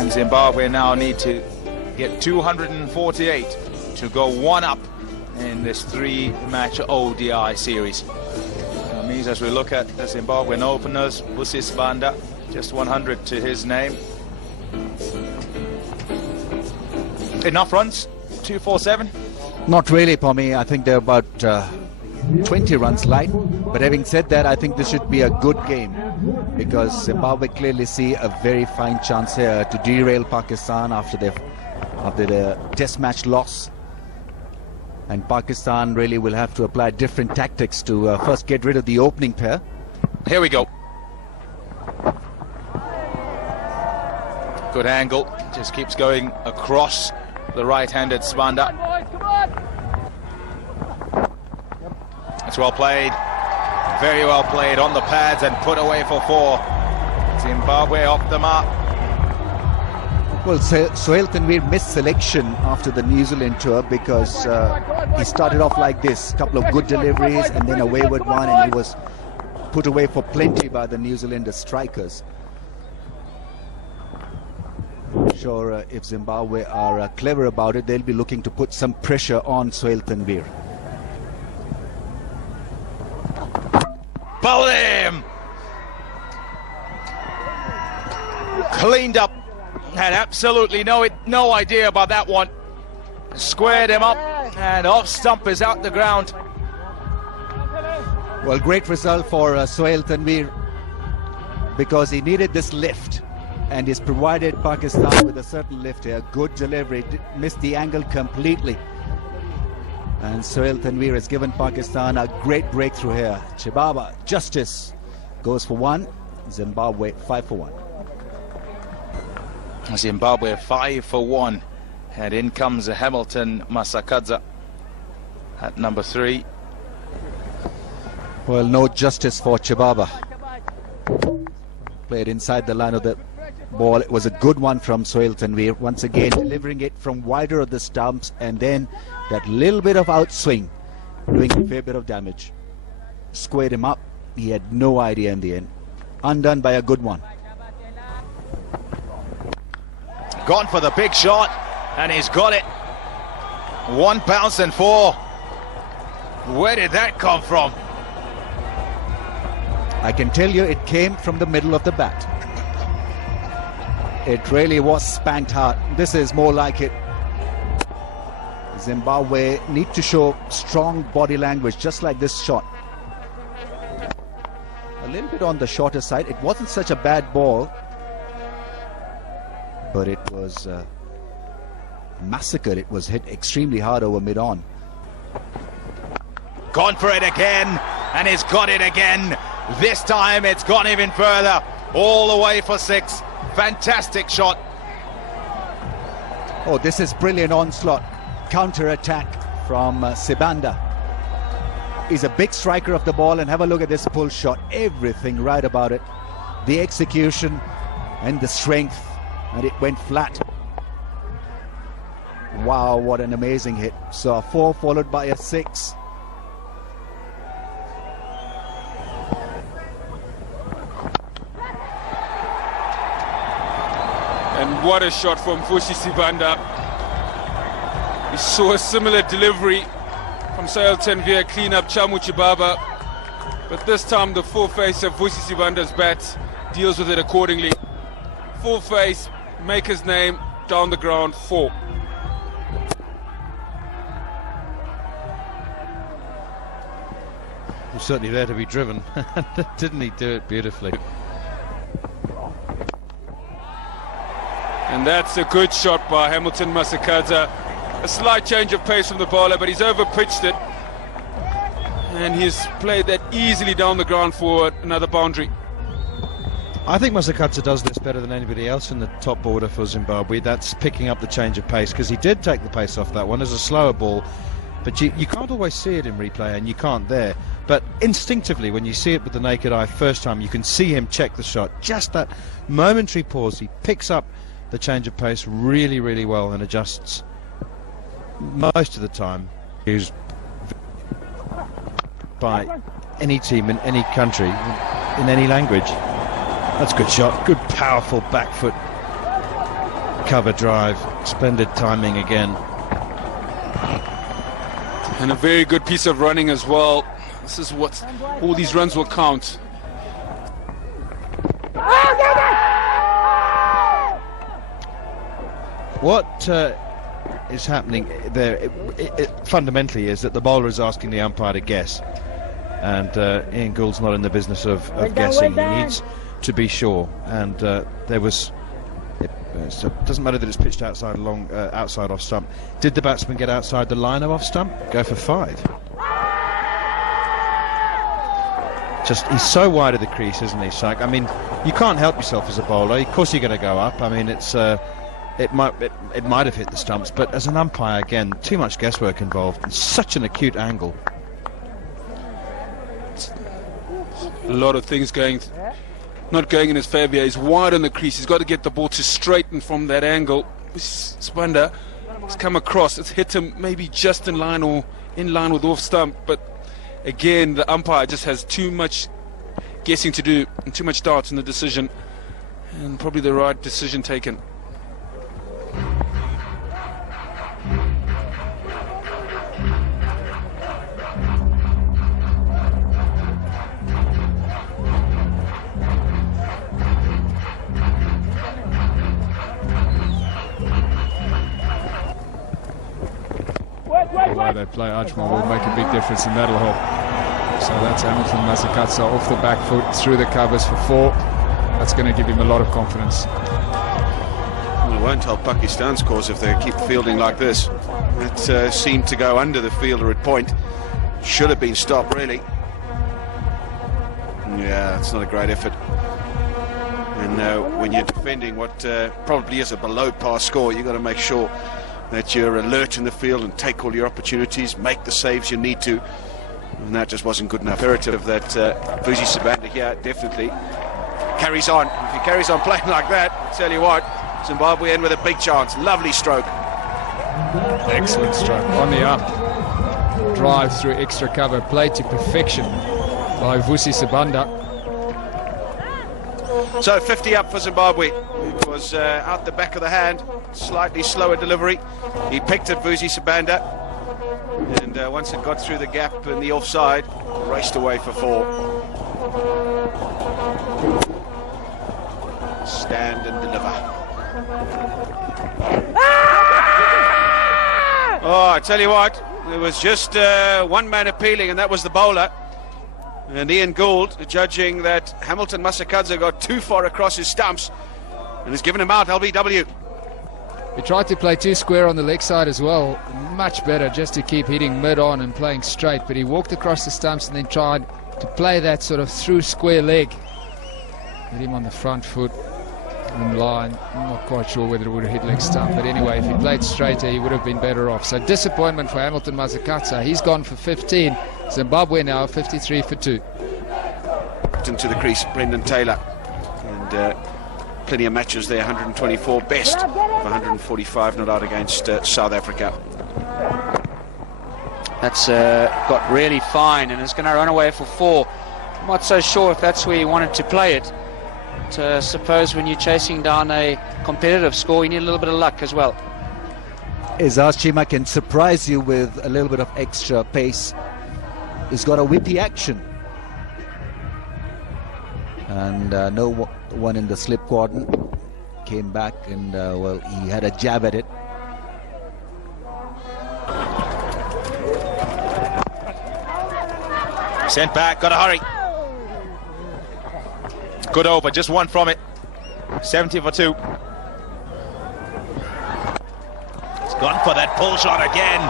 And Zimbabwe now need to get 248 to go one up in this three-match ODI series. That means as we look at the Zimbabwean openers, Busis Banda, just 100 to his name. Enough runs? 247? Not really for me. I think they're about 20 runs light. But having said that, I think this should be a good game, because Zimbabwe clearly see a very fine chance here to derail Pakistan after the test match loss. And Pakistan really will have to apply different tactics to first get rid of the opening pair. Here we go. Good angle, just keeps going across the right-handed Spanda. It's well played, very well played on the pads and put away for four. Zimbabwe off the mark. Well, Sohail Tanvir missed selection after the New Zealand tour because he started off like this, a couple of good deliveries and then a wayward one, and he was put away for plenty by the New Zealand strikers. Sure, if Zimbabwe are clever about it, they'll be looking to put some pressure on Sohail Tanvir. Bowled him! Cleaned up. Had absolutely no idea about that one. Squared him up and off stump is out the ground. Well, great result for Sohail Tanvir, because he needed this lift, and he's provided Pakistan with a certain lift here. Good delivery, missed the angle completely. And Sohail Tanvir has given Pakistan a great breakthrough here. Chibaba, justice, goes for one. Zimbabwe 5 for 1. Zimbabwe 5 for 1, and in comes Hamilton Masakadza at number 3. Well, no justice for Chibaba. Played inside the line of the ball. It was a good one from Sohail Tanvir, once again delivering it from wider of the stumps, and then that little bit of outswing doing a fair bit of damage. Squared him up. He had no idea in the end. Undone by a good one. Gone for the big shot, and he's got it. 1 bounce and 4. Where did that come from? I can tell you it came from the middle of the bat. It really was spanked hard. This is more like it. Zimbabwe need to show strong body language, just like this shot. A little bit on the shorter side. It wasn't such a bad ball, but it was massacred. It was hit extremely hard over mid-on. Gone for it again, and he's got it again. This time it's gone even further, all the way for 6. Fantastic shot. Oh, this is brilliant onslaught. Counter-attack from Sibanda. He's a big striker of the ball, and have a look at this pull shot. Everything right about it. The execution and the strength, and it went flat. Wow, what an amazing hit. So a 4 followed by a 6. And what a shot from Fushi Sibanda. We saw a similar delivery from Sohail Tanvir, clean up Chamu Chibaba, but this time the full face of Fushi Sibanda's bat deals with it accordingly. Full face, maker's name, down the ground, 4. He was certainly there to be driven. Didn't he do it beautifully? And that's a good shot by Hamilton Masakadza. A slight change of pace from the bowler, but he's over-pitched it. And he's played that easily down the ground for another boundary. I think Masakadza does this better than anybody else in the top order for Zimbabwe. That's picking up the change of pace, because he did take the pace off that one as a slower ball. But you can't always see it in replay, and you can't there. But instinctively, when you see it with the naked eye first time, you can see him check the shot. Just that momentary pause. He picks up the change of pace really, really well and adjusts most of the time. Used by any team in any country, in any language. That's a good shot. Good, powerful back foot. cover drive. Splendid timing again. And a very good piece of running as well. This is what all these runs will count. What is happening there fundamentally is that the bowler is asking the umpire to guess, and Ian Gould's not in the business of guessing. He needs to be sure, and there was so it doesn't matter that it's pitched outside outside off stump. Did the batsman get outside the line of off stump? Go for 5. Just, he's so wide of the crease, isn't he, Syke? I mean, you can't help yourself as a bowler. Of course you're going to go up. I mean, it's it might have hit the stumps, but as an umpire, again, too much guesswork involved. It's such an acute angle. A lot of things not going in his favour. He's wide on the crease. He's got to get the ball to straighten from that angle. Sibanda has come across. It's hit him maybe just in line or in line with off stump, but again, the umpire just has too much guessing to do and too much doubt in the decision, and probably the right decision taken. The way they play Ajmal will make a big difference, and that'll help. So that's Hamilton Masakatsa off the back foot through the covers for 4. That's going to give him a lot of confidence. Well, it won't help Pakistan's cause if they keep fielding like this. It seemed to go under the fielder at point. Should have been stopped, really. Yeah, it's not a great effort. And when you're defending what probably is a below par score, you've got to make sure that you're alert in the field and take all your opportunities, make the saves you need to, and that just wasn't good enough. Imperative that Vusi Sibanda here definitely carries on. If he carries on playing like that, I'll tell you what, Zimbabwe in with a big chance. Lovely stroke. Excellent stroke on the up, drive through extra cover, played to perfection by Vusi Sibanda. So 50 up for Zimbabwe. It was out the back of the hand, slightly slower delivery. He picked at Vusi Sibanda, and once it got through the gap in the offside, raced away for 4. Stand and deliver. Oh, I tell you what, there was just one man appealing, and that was the bowler. And Ian Gould judging that Hamilton Masakadza got too far across his stumps and has given him out, LBW. He tried to play 2 square on the leg side as well. Much better just to keep hitting mid on and playing straight, but he walked across the stumps and then tried to play that sort of through square leg. Hit him on the front foot in line. I'm not quite sure whether it would have hit leg stump, but anyway, if he played straighter, he would have been better off. So disappointment for Hamilton Masakadza. He's gone for 15. Zimbabwe now 53 for 2. Into the crease, Brendan Taylor, and plenty of matches there. 124 best of 145 not out against South Africa. That's got really fine and is going to run away for 4. I'm not so sure if that's where he wanted to play it. But suppose when you're chasing down a competitive score, you need a little bit of luck as well. Azaz Chima can surprise you with a little bit of extra pace. He's got a whippy action. And no one in the slip quadrant came back, and well, he had a jab at it. Sent back, got to hurry. Good over, just one from it. 70 for 2. It's gone for that pull shot again.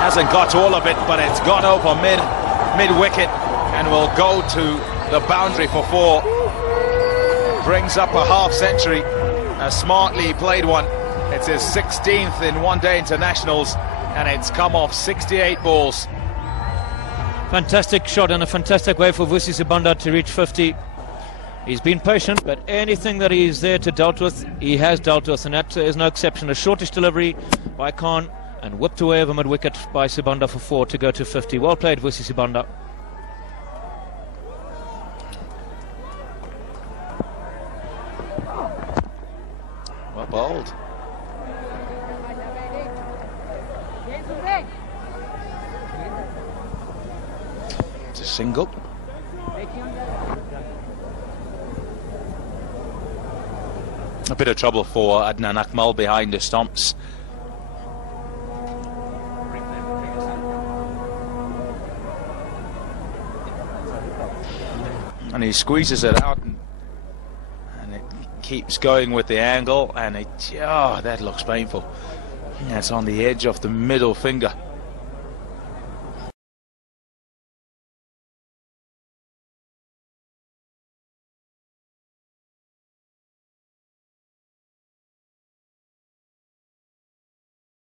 Hasn't got all of it, but it's gone over mid wicket and will go to the boundary for 4. Brings up a half century, a smartly played one. It's his 16th in one-day internationals, and it's come off 68 balls. Fantastic shot and a fantastic way for Vusi Sibanda to reach 50. He's been patient, but anything that he's there to dealt with, he has dealt with, and that is no exception. A shortish delivery by Khan and whipped away over mid-wicket by Sibanda for 4 to go to 50. Well played, Vusi Sibanda. Well, bowled. It's a single. A bit of trouble for Adnan Akmal behind the stumps. And he squeezes it out, and it keeps going with the angle, and it, oh, that looks painful. Yeah, it's on the edge of the middle finger.